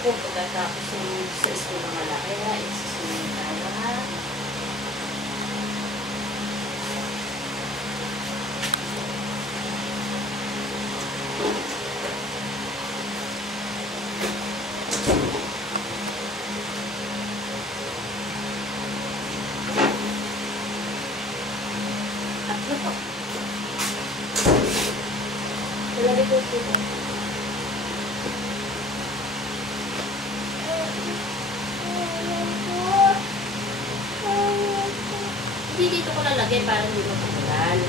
po pagkatapos yung sa school ng malaki. Isusunod tayo ha. Ilagay ko dito. Hindi dito ko lalagay para hindi mapagalan.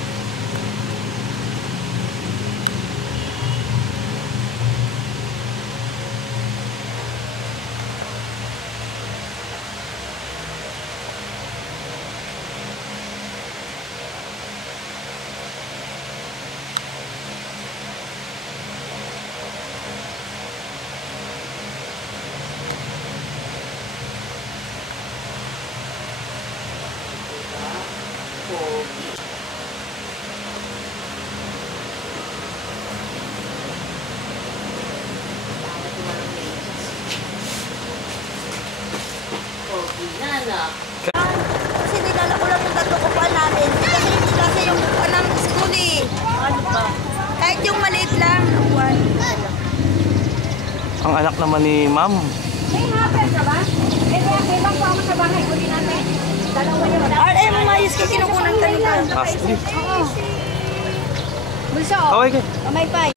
Kasi dinala ko lang yung tatlo kupal namin. Kasi yung kupal namin school eh. Ano ba? Kahit yung maliit lang. Ang anak naman ni ma'am. May happer ka ba? Eh, kaya bang po ako sa bahay. Kunin namin. Dalawa yun. Ay, mamayos ka. Kinukunan ka nila. Asli. Oo. Bulso. Okay, okay. May pay.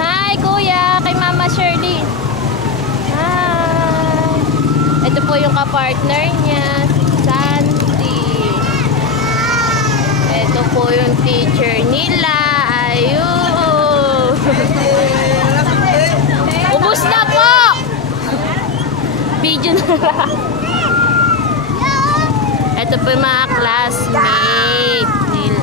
Hi, Kuya! Kay Mama Shirley. Hi! Ito po yung kapartner niya, si Sandy. Ito po yung teacher nila. Ayun! Ubus na po! Video na lang. Ito po yung mga classmates nila.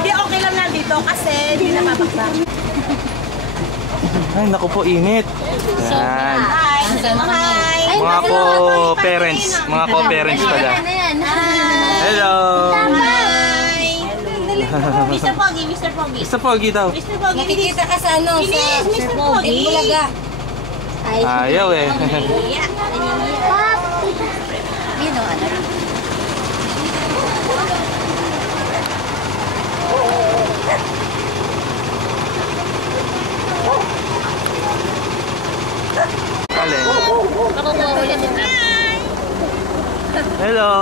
Hindi, okay lang na dito kasi hindi na mabakbak. Ay, naku po, init. Yan. Hi! Mga co-parents. Mga co-parents pala. Hello! Mr. Pogi, Mr. Pogi. Mr. Pogi daw. Mr. Pogi, Nakikita ka sa ano? Bilis, Mr. Pogi. Bulaga. Ayaw eh. Yun o, ano? Alin? Makukuha ulit ito. Hello!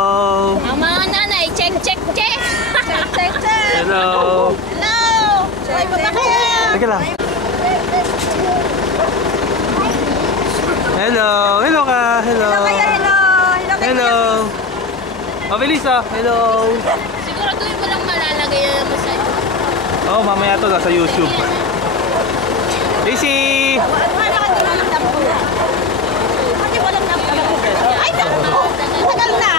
Ang mga nanay, check, check, check! Hello! Hello! Ay, baba kayo! Teka lang. Hello! Hello ka! Hello! Hello! Mabilis ah! Hello! Siguraduhin mo lang malalagay na naman sa'yo. Oh, mamaya to nasa YouTube. Daisy! Ay, naku! Tagal na!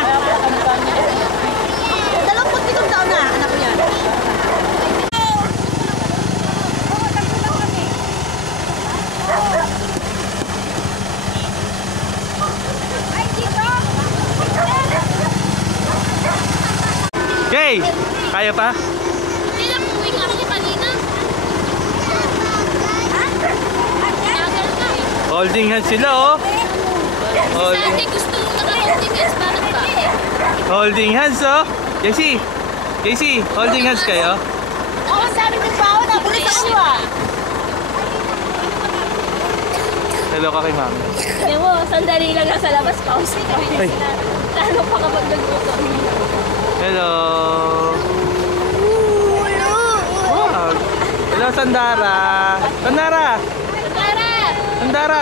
27 taon na, anak ko yan. Okay! Kaya pa? Hindi lang uwi nga ako kanina. Nagal na eh. Oh, Holding hands sila, oh. Holding, Sandy gusto mo naka-holding hands. Bakit ba? holding hands, oh. Casey, holding hands kayo? Oo, sabi ng baon, nabulis ako ah. Hello ka kay mami. Hindi mo, sandali lang nasa labas. Kausay kami na Ay. sila. Lalo pa kapag nagluto. Hello. Wow. Hello, Sandara. Sandara.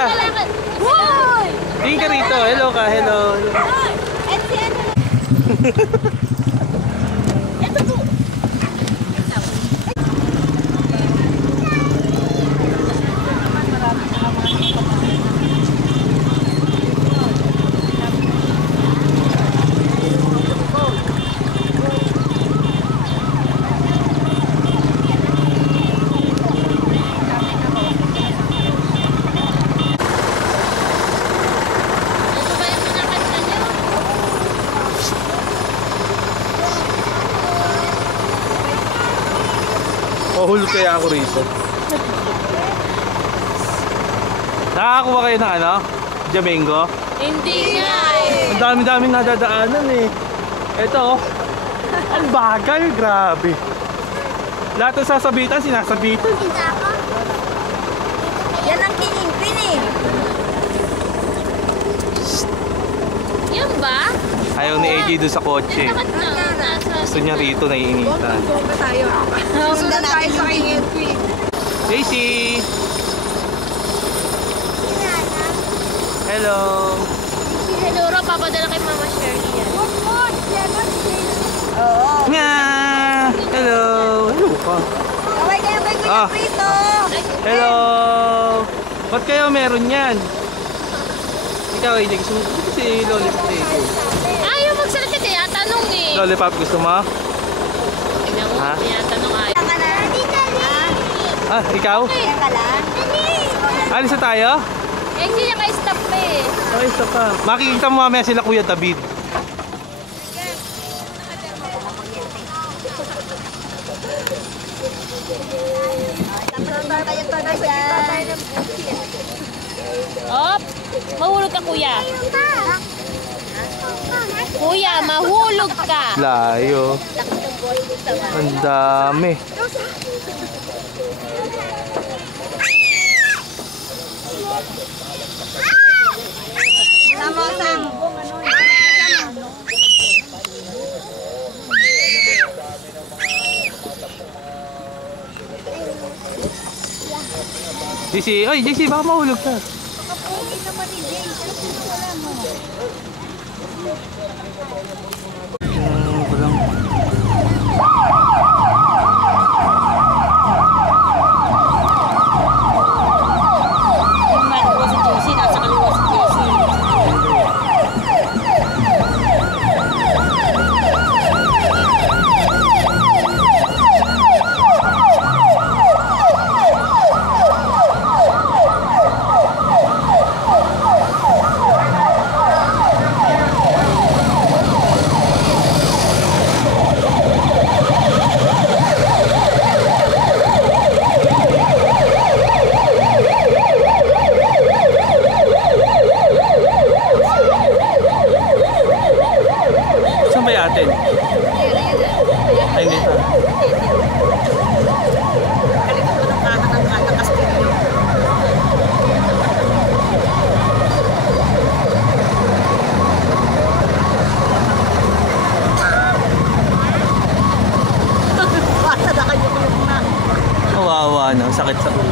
Kailangan. Hoy! Tingin ka rito. Hello ka. Hello. And si ano? Ito po. Ano ba yung pinakanta niyo? Mahulog kaya ako rito. Nakakakuha kayo ng ano? Jamingo? Hindi nga eh. Ang dami-daming nadadaanan eh. Ito, oh. Ang bagal, grabe. Lahat ng sasabitan, sinasabitan. Yan ang kiningpin eh. Yan ba? Ayaw ni AJ doon sa kotse. Bakit na? Nasa... Gusto niya rito, naiinitan. Susunod tayo sa kiningpin. Casey! Hello! Siguro, papadala kay Mama Shirley yan. Oo. Nga! Hello! Hello ka. Kaway kayo kay Kuya Ah. Prito. Hello! Ba't kayo meron yan? Ikaw, AJ, gusto mo si Lollipop eh. Ayaw magsalita, tinatanong eh. Lollipop, gusto mo? Tingnan mo, Ha? tinatanong ayaw. Yan ka na. Ah, ikaw? Yan ka lang. Alis na tayo? Eh, hindi naka-stop pa eh. Okay, stop pa. Makikita mo mamaya sila Kuya David. Op! Mahulog ka, kuya. Kuya, mahulog ka. Layo. Ang dami. Tama, Sam. JC, oy JC, baka mahulog ka. Kapunin naman ni James. Wala mo. Walang... Yung kaliwa si Josie, nasa kaliwa si Josie. Saan ba yung atin? Ay, hindi pa. Kawawa na, sakit sa ulo.